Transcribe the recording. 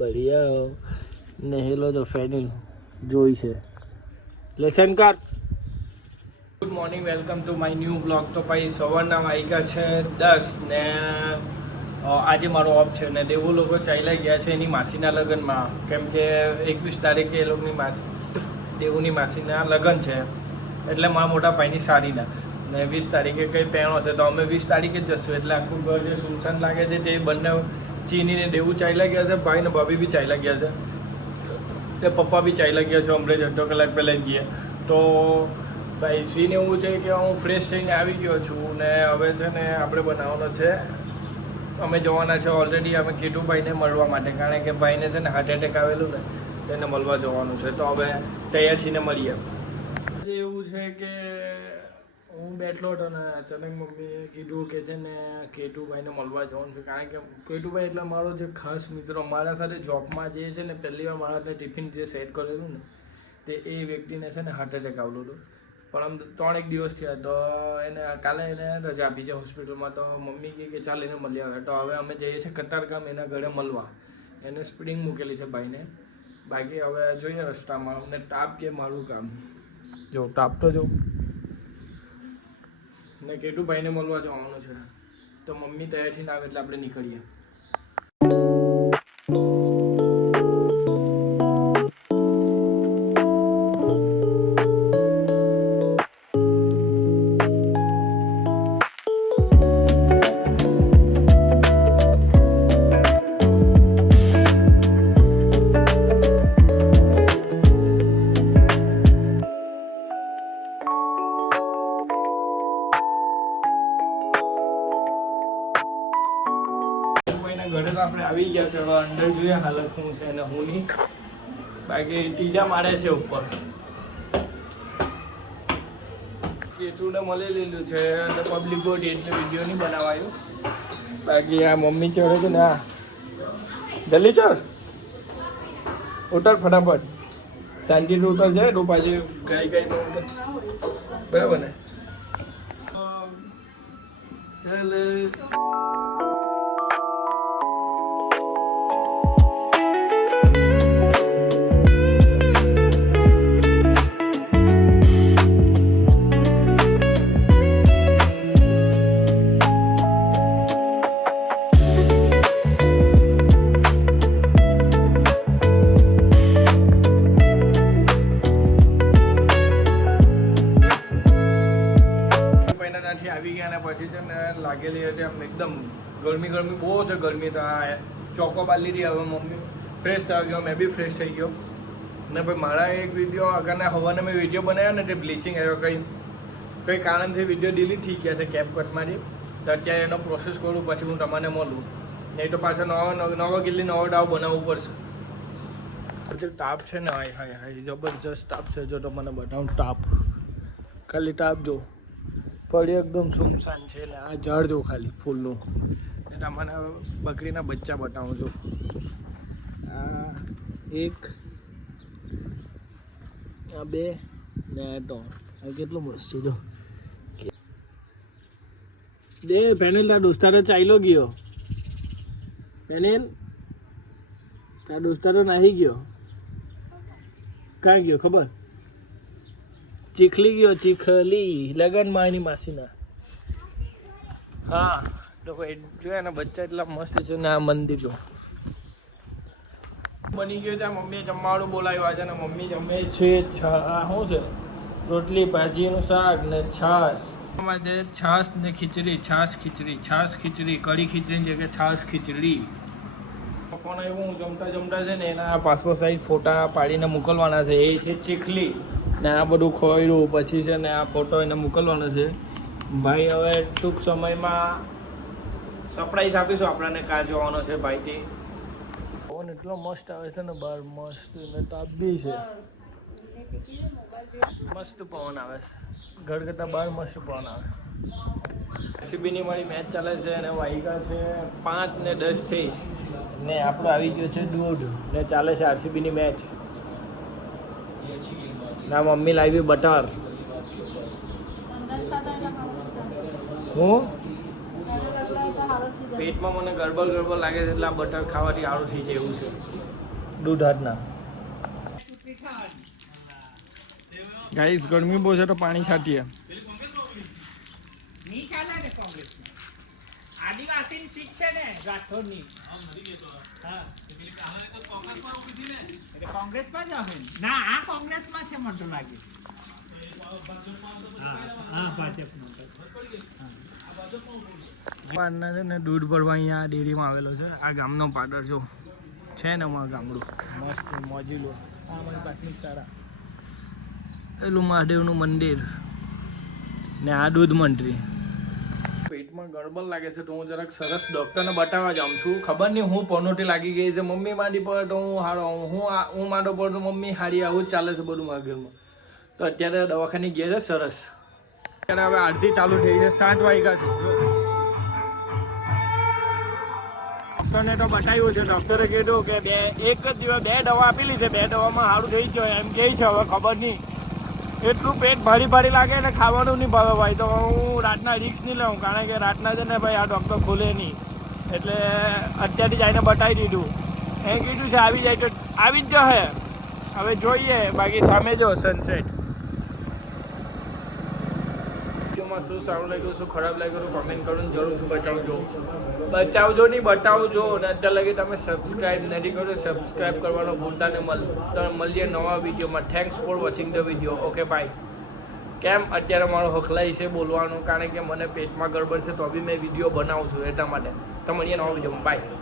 बढ़िया हो नहेलो तो फैनिल જોઈ છે લેસન કર. Good morning, welcome to my new blog. તો ભાઈ સવારના વાગ્યા છે 10 ને આજે મારો ઓફ છે ને દેવું લોકો ચાલ્યા ગયા છે એની માસીના લગ્નમાં, કેમ કે 21 તારીખે એ લોકોની દેવુની માસીના લગ્ન છે એટલે મારા મોટા ભાઈની સારીના ને 20 તારીખે કંઈ પહેણો છે તો અમે 20 તારીખે જ જશું. એટલે આખું ઘર જે સુનસાન લાગે છે તે બંને ચીનીને દેવું ચાલ્યા ગયા છે, ભાઈ ને ભાભી બી ચાલ્યા ગયા છે, તે પપ્પા બી ચાલ્યા ગયા છે હમણાં જ અડધો કલાક પહેલાં જ ગયા. તો ભાઈ સીન એવું છે કે હું ફ્રેશ થઈને આવી ગયો છું ને હવે છે ને આપણે બનાવવાનો છે, અમે જવાના છે ઓલરેડી અમે કીટુભાઈને મળવા માટે, કારણ કે ભાઈને છે ને હાર્ટ એટેક આવેલું ને તેને મળવા જવાનું છે. તો હવે તૈયાર થઈને મળીએ. એવું છે કે હું બેઠલો હતો ને અચાનક મમ્મીએ કીધું કે છે ને કેટુભાઈને મળવા જવાનું છે, કારણ કે કેટુભાઈ એટલે મારો જે ખાસ મિત્રો મારા સાથે જોબમાં જે છે ને પહેલી વાર મારા ટિફિન જે સેટ કરેલું ને તે એ વ્યક્તિને છે ને હાર્ટ એટેક આવેલું હતું, પણ આમ 3-1 દિવસ થયા. તો એને કાલે એને રજા આપી છે હોસ્પિટલમાં. તો મમ્મી કહે કે ચાલ એને મળી આવે. તો હવે અમે જઈએ છીએ કતારગામ એના ઘરે મળવા, એને સ્પ્રિંગ મૂકેલી છે ભાઈને. બાકી હવે જોઈએ રસ્તામાં અમને તાપ કે મારું કામ જો તાપ તો જો ને કેટુભાઈને મળવા જવાનું છે. તો મમ્મી તૈયાર થઈને આવે એટલે આપણે નીકળીએ. ઘરે તો આપણે આવી ગયા છે, હવે અંદર જોઈએ હાલત શું છે અને હું નહીં. બાકી ત્રીજા માળે છે ઉપર, કેટુને મળી લીધું છે એટલે પબ્લિક ગોટી એટલે વિડીયો નહીં બનાવાયું. બાકી આ મમ્મી ચડે છે ને આ જલ્દી ચડ ઉતર ફટાફટ, શાંતિથી ઉતર જાય તો પાછી ગાય ઉતર, બરાબર ને? ચાલે આવી ગયા ને પછી છે ને લાગેલી હતી આમ એકદમ ગરમી બહુ છે. ગરમી તો આ ચોકો બાલી રહી. હવે મમ્મી ફ્રેશ થઈ ગયો, મેં બી ફ્રેશ થઈ ગયો ને ભાઈ મારા એક વિડીયો આગળના હવાને મેં વિડીયો બનાવ્યા ને તે બ્લીચિંગ આવ્યો, કંઈ કારણથી વિડીયો ડિલીટ થઈ ગયા છે કેપકટમાંથી. તો અત્યારે એનો પ્રોસેસ કરું પછી હું તમને મળું, નહીં તો પાછો નવો ગિલ્લી નવો ડાવ બનાવવું પડશે. જે તાપ છે ને હાય હાય હાય જબરજસ્ત તાપ છે. જો તો મને બતાવું તાપ, ખાલી તાપ જો પડી એકદમ સુમસાન છે. એટલે આ ઝાડ જો ખાલી ફૂલનું, એટલે મને બકરીના બચ્ચા બતાવું છું. આ 1 આ 2 ને 3 આ કેટલું મસ્ત છે જો. દે પેનેલ તાર દોસ્તારો ચાલ્યો ગયો, પેનેલ તાર દોસ્તારો નાહી ગયો, ક્યાં ગયો ખબર? ચીખલી ગયો, ચીખલી લગનમાં એની માસીના. હા તો જોયા ને બચ્ચા એટલા મસ્ત છે ને. આ મંદિર જો બની ગયો છે. મમ્મીએ જમવાનું બોલાવ્યું આજે ને મમ્મી જમે છે શું છે રોટલી ભાજીનું શાક ને છાશ. એમાં છે છાશ ને ખીચડી, છાશ ખીચડી, છાશ ખીચડી, કઢી ખીચડી જગ્યાએ છાશ ખીચડી. ફોન આવ્યો હું જમતા છે ને એના પાસપોર્ટ સાઇઝ ફોટા પાડીને મોકલવાના છે. એ છે ચીખલી ને આ બધું ખોયડું પછી છે ને આ ફોટો એને મોકલવાનો છે. ભાઈ હવે ટૂંક સમયમાં સરપ્રાઈઝ આપીશું આપણને કાં જવાનો છે ભાઈથી. પવન એટલો મસ્ત આવે છે ને બહાર, મસ્ત ને તાપ બી છે, મસ્ત પવન આવે છે. ઘર કરતાં બહાર મસ્ત પવન આવે. આરસીબીની મારી મેચ ચાલે છે અને વાગ્યા છે 5 ને 10 થઈ ને આપણો આવી ગયો છે 1:30 ને ચાલે છે આરસીબીની મેચ. ના મમ્મી લાવી બટર. હું પેટમાં મને ગડબડ લાગે છે એટલે આ બટર ખાવાથી સારું થઈ જાય એવું છે દૂધ હાથના ગાઈસ ગરમી બહુ છે તો પાણી છાંટીએ આદિવાસી સીટ છે ને રાઠોડની કોંગ્રેસમાં જ આવે ના આ કોંગ્રેસમાં છે મને તો લાગે પાડના છે ને દૂધ ભરવા અહીંયા ડેરીમાં આવેલો છે આ ગામનો પાદર જો છે ને અમારું ગામડું મસ્ત મોજીલું આ અમારી પ્રાથમિક શાળા પેલું મહાદેવનું મંદિર ને આ દૂધ મંત્રી પેટમાં ગડબડ લાગે છે તો હું જરાક સરસ ડૉક્ટરને બતાવવા જાઉં છું ખબર નહીં હું પનોટી લાગી ગઈ છે મમ્મી મારી પર તો હું હારો હું મારો પર તો મમ્મી હારી આવું જ ચાલે છે બધું મારા ઘરમાં તો અત્યારે દવાખાને ગયા છે સરસ અત્યારે હવે આરતી ચાલુ થઈ છે 7 વાગ્યા છે ડૉક્ટરને તો બતાવ્યું છે ડૉક્ટરે કીધું કે એક જ દિવસ 2 દવા આપેલી છે 2 દવામાં સારું થઈ જાય એમ કહે છે હવે ખબર નહીં એટલું પેટ ભારી લાગે ને ખાવાનું નહીં ભાવે ભાઈ તો હું રાતના રિક્સ નહીં લઉં કારણ કે રાતના છે ને ભાઈ આ ડૉક્ટર ખોલે નહીં એટલે અત્યારથી જઈને બતાવી દીધું એ કીધું છે આવી જાય તો આવી જ જશે હવે જોઈએ બાકી સામે જો સનસેટ વિડીયોમાં શું સારું લાગ્યું શું ખરાબ લાગ્યું કોમેન્ટ કરીને જરૂરથી બતાવજો નહીં બતાવજો ને અત્યાર લગી તમે સબસ્ક્રાઈબ નથી કરો સબસ્ક્રાઈબ કરવાનો ભૂલતા ને મળીએ નવા વિડીયોમાં thanks for watching the video okay bye કેમ અત્યારે મારો હખલાઈ છે બોલવાનું કારણ કે મને પેટમાં ગડબડ છે તો બી મેં વિડીયો બનાવું છું એટલા માટે તો મળીએ નવા વિડીયોમાં બાય